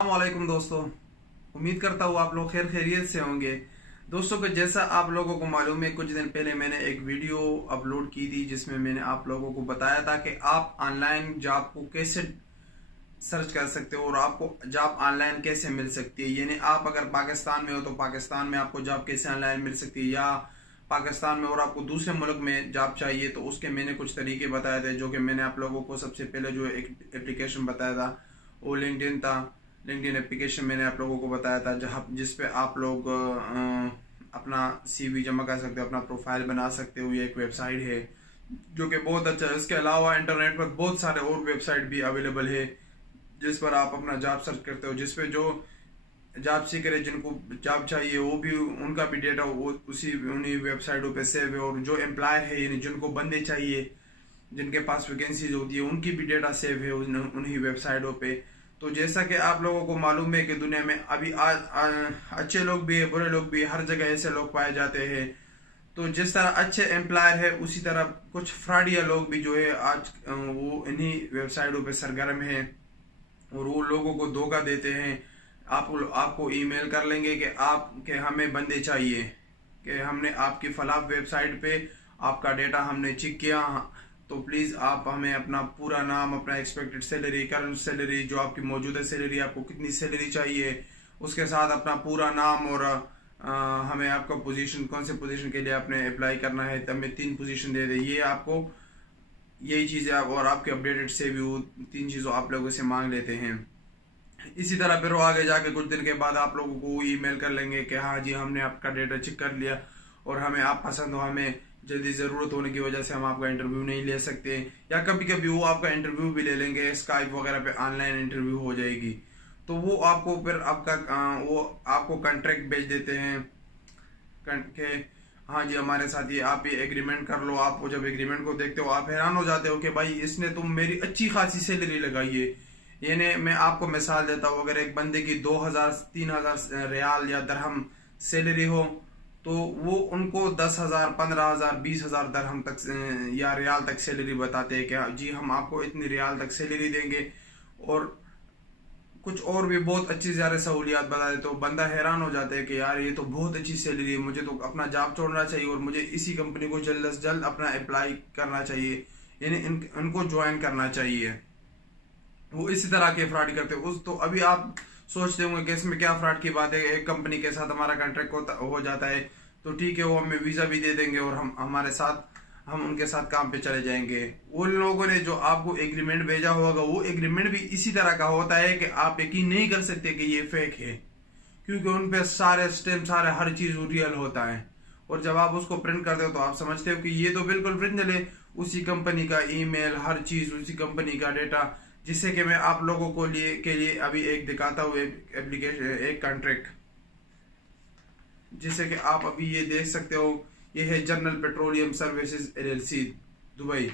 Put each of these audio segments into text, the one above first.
वालेकुम दोस्तों, उम्मीद करता हूँ आप लोग खैर खैरियत से होंगे। दोस्तों को जैसा आप लोगों को मालूम है, कुछ दिन पहले मैंने एक वीडियो अपलोड की थी जिसमें मैंने आप लोगों को बताया था कि आप ऑनलाइन जॉब को कैसे सर्च कर सकते हो और आपको जॉब ऑनलाइन कैसे मिल सकती है। यानी आप अगर पाकिस्तान में हो तो पाकिस्तान में आपको जॉब कैसे ऑनलाइन मिल सकती है, या पाकिस्तान में और आपको दूसरे मुल्क में जॉब चाहिए तो उसके मैंने कुछ तरीके बताए थे। जो कि मैंने आप लोगों को सबसे पहले जो एक एप्लीकेशन बताया था वो लिंक्डइन था। लिंक्डइन एप्लीकेशन मैंने आप लोगों को बताया था जिस पे आप लोग अपना सीवी जमा कर सकते हो, अपना प्रोफाइल बना सकते हो। ये एक वेबसाइट है जो कि बहुत अच्छा है। इसके अलावा इंटरनेट पर बहुत सारे और वेबसाइट भी अवेलेबल है जिस पर आप अपना जॉब सर्च करते हो, जिसपे जो जॉब सीकर है जिनको जॉब चाहिए वो भी उनका भी डेटा वो उन्हीं वेबसाइटों पे सेव है। और जो एम्प्लॉयर है यानी जिनको बंदे चाहिए, जिनके पास वैकेंसीज होती है, उनकी भी डेटा सेव है उन्हीं वेबसाइटों पे। तो जैसा कि आप लोगों को मालूम है कि दुनिया में अभी अच्छे लोग भी है, बुरे लोग भी, हर जगह ऐसे लोग पाए जाते हैं। तो जिस तरह अच्छे एम्प्लॉयर है उसी तरह कुछ फ्रॉडिया लोग भी जो है आज वो इन्हीं वेबसाइटों पे सरगर्म है और वो लोगों को धोखा देते हैं। आपको ईमेल कर लेंगे कि हमें बंदे चाहिए, कि हमने आपकी फलाह वेबसाइट पे आपका डेटा हमने चेक किया, तो प्लीज आप हमें अपना पूरा नाम, अपना एक्सपेक्टेड सैलरी, करंट सैलरी, जो आपकी मौजूदा सैलरी, आपको कितनी सैलरी चाहिए, उसके साथ अपना पूरा नाम और हमें आपका पोजीशन, कौन से पोजीशन के लिए आपने अप्लाई करना है, तब हमें 3 पोजीशन दे दे। ये आपको यही चीजें और आपके अपडेटेड से भी वो 3 चीजों आप लोगों से मांग लेते हैं। इसी तरह फिर वो आगे जाके कुछ दिन के बाद आप लोगों को ईमेल कर लेंगे कि हाँ जी हमने आपका डेटा चेक कर लिया और हमें आप पसंद हो, हमें जल्दी जरूरत होने की वजह से हम आपका इंटरव्यू नहीं ले सकते, या कभी कभी वो आपका इंटरव्यू भी ले लेंगे, स्काइप वगैरह पे ऑनलाइन इंटरव्यू हो जाएगी। तो वो आपको फिर वो आपको कॉन्ट्रैक्ट भेज देते हैं कि हाँ जी हमारे साथ ये आप ये एग्रीमेंट कर लो। आप वो जब एग्रीमेंट को देखते हो आप हैरान हो जाते हो कि भाई इसने तुम मेरी अच्छी खासी सैलरी लगाई है। यानी मैं आपको मिसाल देता हूँ, अगर एक बंदे की 2000-3000 रियाल या दरहम सैलरी हो तो वो उनको 10,000, 15,000, 20,000 दरहम तक या रियाल तक सैलरी बताते हैं कि जी हम आपको इतनी रियाल तक सैलरी देंगे, और कुछ और भी बहुत अच्छी ज्यादा सहूलियात बता देते। तो बंदा हैरान हो जाता है कि यार ये तो बहुत अच्छी सैलरी है, मुझे तो अपना जॉब छोड़ना चाहिए और मुझे इसी कंपनी को जल्द से जल्द अपना अप्लाई करना चाहिए, यानी इनको ज्वाइन करना चाहिए। वो इसी तरह के फ्रॉड करते हैं। तो अभी आप सोचते होंगे कि इसमें क्या फ्रॉड की बात है, एक कंपनी के साथ हमारा कॉन्ट्रैक्ट हो जाता है तो ठीक है, वो हमें वीजा भी दे देंगे और हम उनके साथ काम पे चले जाएंगे। उन लोगों ने जो आपको एग्रीमेंट भेजा होगा वो एग्रीमेंट भी इसी तरह का होता है कि आप यकीन नहीं कर सकते कि ये फेक है, क्योंकि उन पे सारे स्टेम, सारे हर चीज रियल होता है। और जब आप उसको प्रिंट करते हो तो आप समझते हो कि ये तो बिल्कुल ओरिजिनल है, उसी कंपनी का ईमेल, हर चीज उसी कंपनी का डेटा। जिससे कि मैं आप लोगों को के लिए अभी एक दिखाता हूँ, एक एप्लीकेशन, एक कॉन्ट्रैक्ट, जिससे कि आप अभी ये देख सकते हो। ये है general petroleum services LLC Dubai.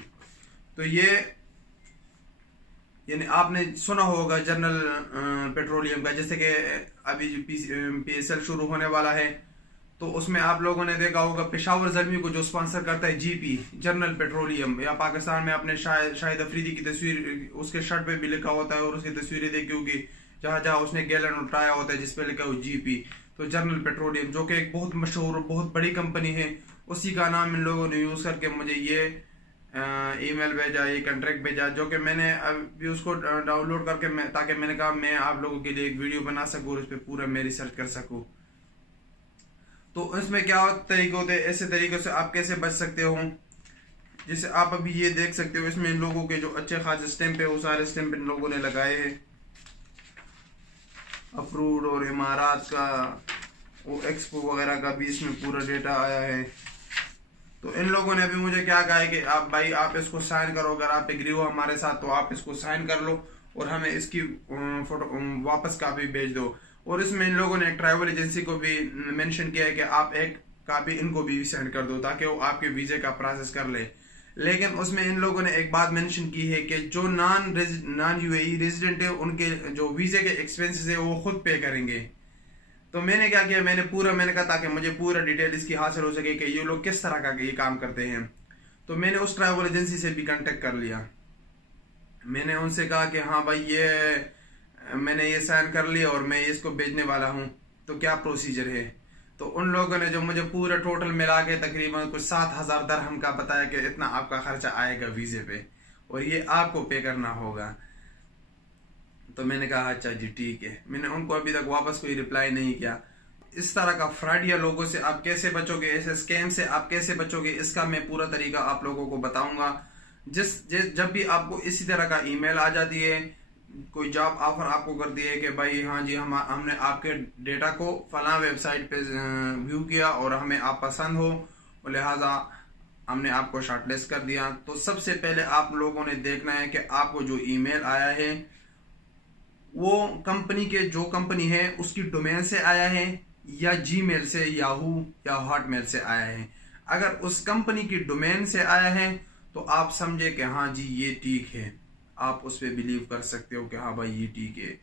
तो ये यानी आपने सुना होगा जनरल पेट्रोलियम का, जैसे कि अभी PSL शुरू होने वाला है तो उसमें आप लोगों ने देखा होगा पेशावर ज़ल्मी को जो स्पॉन्सर करता है GP जनरल पेट्रोलियम, या पाकिस्तान में आपने शाहिद अफरीदी की तस्वीर उसके शर्ट पे भी लिखा होता है और उसकी तस्वीरें देखी होगी जहां जहां उसने गैलन उठाया होता है जिसपे लिखा हो GP। तो जनरल पेट्रोलियम जो कि एक बहुत मशहूर बहुत बड़ी कंपनी है, उसी का नाम इन लोगों ने यूज करके मुझे ये ईमेल भेजा, ये कॉन्ट्रैक्ट भेजा, जो कि मैंने अभी उसको डाउनलोड करके ताकि मैंने कहा मैं आप लोगों के लिए एक वीडियो बना सकूँ और उस पर पूरा मैं रिसर्च कर सकूँ। तो इसमें क्या तरीके होते हैं, ऐसे तरीके से आप कैसे बच सकते हो। जैसे आप अभी ये देख सकते हो, इसमें इन लोगों के जो अच्छे खासे स्टैंप है वो सारे स्टैंप इन लोगों ने लगाए हैं, अप्रूव्ड, और इमारात का वो एक्सपो वगैरह का भी इसमें पूरा डेटा आया है। तो इन लोगों ने अभी मुझे क्या कहा है कि आप भाई आप इसको साइन करो, अगर आप एग्री हो हमारे साथ तो आप इसको साइन कर लो और हमें इसकी फोटो वापस कापी भेज दो। और इसमें इन लोगों ने एक ट्रैवल एजेंसी को भी मेंशन किया है कि आप एक कापी इनको भी सेंड कर दो ताकि वो आपके वीजे का प्रोसेस कर ले। लेकिन उसमें इन लोगों ने एक बात मेंशन की है कि जो नॉन UAE रेजिडेंट है उनके जो वीजे के एक्सपेंसेस है वो खुद पे करेंगे। तो मैंने क्या किया, मैंने कहा ताकि मुझे पूरा डिटेल इसकी हासिल हो सके कि ये लोग किस तरह का ये काम करते हैं। तो मैंने उस ट्रैवल एजेंसी से भी कांटेक्ट कर लिया। मैंने उनसे कहा कि हाँ भाई ये मैंने ये साइन कर लिया और मैं इसको भेजने वाला हूँ, तो क्या प्रोसीजर है। तो उन लोगों ने जो मुझे पूरा टोटल मिला के तकरीबन कुछ 7,000 दरहम का बताया कि इतना आपका खर्चा आएगा वीजे पे और ये आपको पे करना होगा। तो मैंने कहा अच्छा जी ठीक है। मैंने उनको अभी तक वापस कोई रिप्लाई नहीं किया। इस तरह का फ्रॉडिया लोगों से आप कैसे बचोगे, ऐसे स्कैम से आप कैसे बचोगे, इसका मैं पूरा तरीका आप लोगों को बताऊंगा। जब भी आपको इसी तरह का ईमेल आ जाती है, कोई जॉब ऑफर आपको कर दी है कि भाई हाँ जी हमने आपके डेटा को फलां वेबसाइट पे व्यू किया और हमें आप पसंद हो और लिहाजा हमने आपको शॉर्टलिस्ट कर दिया, तो सबसे पहले आप लोगों ने देखना है कि आपको जो ईमेल आया है वो कंपनी के जो कंपनी है उसकी डोमेन से आया है या जीमेल से, याहू या हॉटमेल से आया है। अगर उस कंपनी की डोमेन से आया है तो आप समझे कि हाँ जी ये ठीक है, आप उस पर बिलीव कर सकते हो कि हाँ भाई ये ठीक है।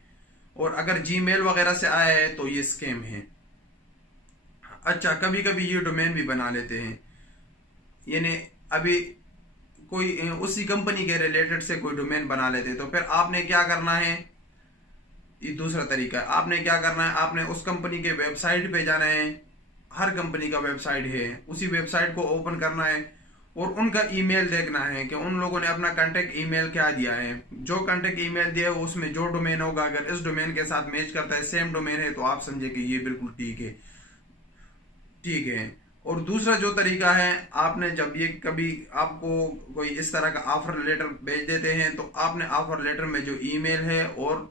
और अगर जीमेल वगैरह से आया है तो ये स्कैम है। अच्छा, कभी कभी ये डोमेन भी बना लेते हैं, यानी अभी कोई उसी कंपनी के रिलेटेड से कोई डोमेन बना लेते हैं, तो फिर आपने क्या करना है, ये दूसरा तरीका है। आपने क्या करना है, आपने उस कंपनी के वेबसाइट पे जाना है, हर कंपनी का वेबसाइट है, उसी वेबसाइट को ओपन करना है और उनका ईमेल देखना है कि उन लोगों ने अपना कांटेक्ट ईमेल क्या दिया है। जो कांटेक्ट ईमेल दिया है उसमें जो डोमेन होगा, अगर इस डोमेन के साथ मैच करता है, सेम डोमेन है, तो आप समझे कि ये बिल्कुल ठीक है, ठीक है। और दूसरा जो तरीका है, आपने जब ये कभी आपको कोई इस तरह का ऑफर लेटर भेज देते हैं तो आपने ऑफर लेटर में जो ईमेल है और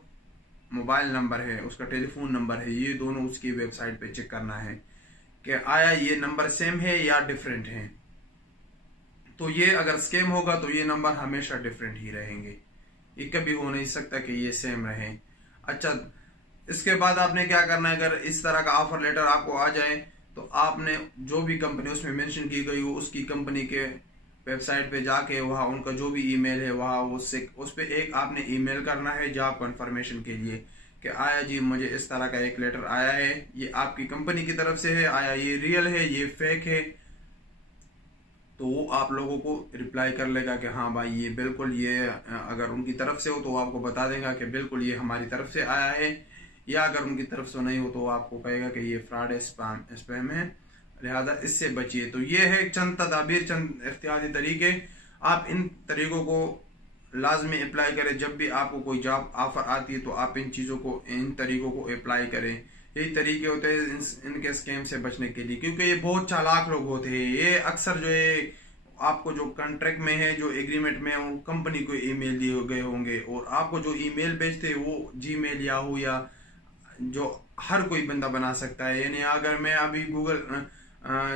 मोबाइल नंबर है, उसका टेलीफोन नंबर है, ये दोनों उसकी वेबसाइट पे चेक करना है कि आया ये नंबर सेम है या डिफरेंट है। तो ये अगर स्कैम होगा तो ये नंबर हमेशा डिफरेंट ही रहेंगे, ये कभी हो नहीं सकता कि ये सेम रहे। अच्छा, इसके बाद आपने क्या करना है, अगर इस तरह का ऑफर लेटर आपको आ जाए तो आपने जो भी कंपनी उसमें मेंशन की गई हो उसकी कंपनी के वेबसाइट पे जाके वहाँ उनका जो भी ईमेल है वहाँ उससे उस पर एक आपने ईमेल करना है जॉब कंफर्मेशन के लिए कि आया जी मुझे इस तरह का एक लेटर आया है, ये आपकी कंपनी की तरफ से है, आया ये रियल है ये फेक है। तो वो आप लोगों को रिप्लाई कर लेगा कि हाँ भाई ये बिल्कुल, ये अगर उनकी तरफ से हो तो आपको बता देगा कि बिल्कुल ये हमारी तरफ से आया है, या अगर उनकी तरफ से नहीं हो तो आपको कहेगा कि ये फ्रॉड है, स्पैम है, लिहाजा इससे बचिए। तो ये है चंद तदाबीर, चंद एहतियाती तरीके। आप इन तरीकों को लाजमी अप्लाई करें। जब भी आपको कोई जॉब ऑफर आती है तो आप इन चीज़ों को, इन तरीकों को अप्लाई करें। यही तरीके होते हैं इनके स्कैम से बचने के लिए, क्योंकि ये बहुत चालाक लोग होते हैं। ये अक्सर जो है आपको जो कॉन्ट्रैक्ट में है, जो एग्रीमेंट में है, वो कंपनी को ईमेल दिए गए होंगे और आपको जो ईमेल भेजते हैं वो जीमेल, याहू या जो हर कोई बंदा बना सकता है। यानी अगर मैं अभी गूगल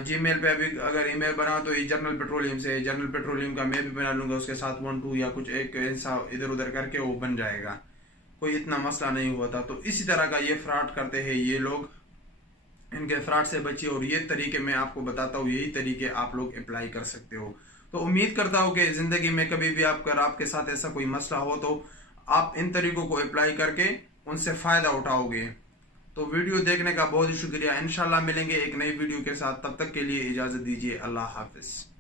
जीमेल पे अभी अगर ईमेल बनाऊं तो ये जनरल पेट्रोलियम से, जनरल पेट्रोलियम का मैं भी बना लूंगा, उसके साथ 1 2 या कुछ एक ऐसा इधर उधर करके वो बन जाएगा, कोई इतना मसला नहीं होता। तो इसी तरह का ये फ्रॉड करते हैं ये लोग, इनके फ्रॉड से बचिए। और ये तरीके मैं आपको बताता हूँ, यही तरीके आप लोग अप्लाई कर सकते हो। तो उम्मीद करता हूँ कि जिंदगी में कभी भी अगर आपके साथ ऐसा कोई मसला हो तो आप इन तरीकों को अप्लाई करके उनसे फायदा उठाओगे। तो वीडियो देखने का बहुत ही शुक्रिया। इंशाल्लाह मिलेंगे एक नई वीडियो के साथ, तब तक के लिए इजाजत दीजिए। अल्लाह हाफिज।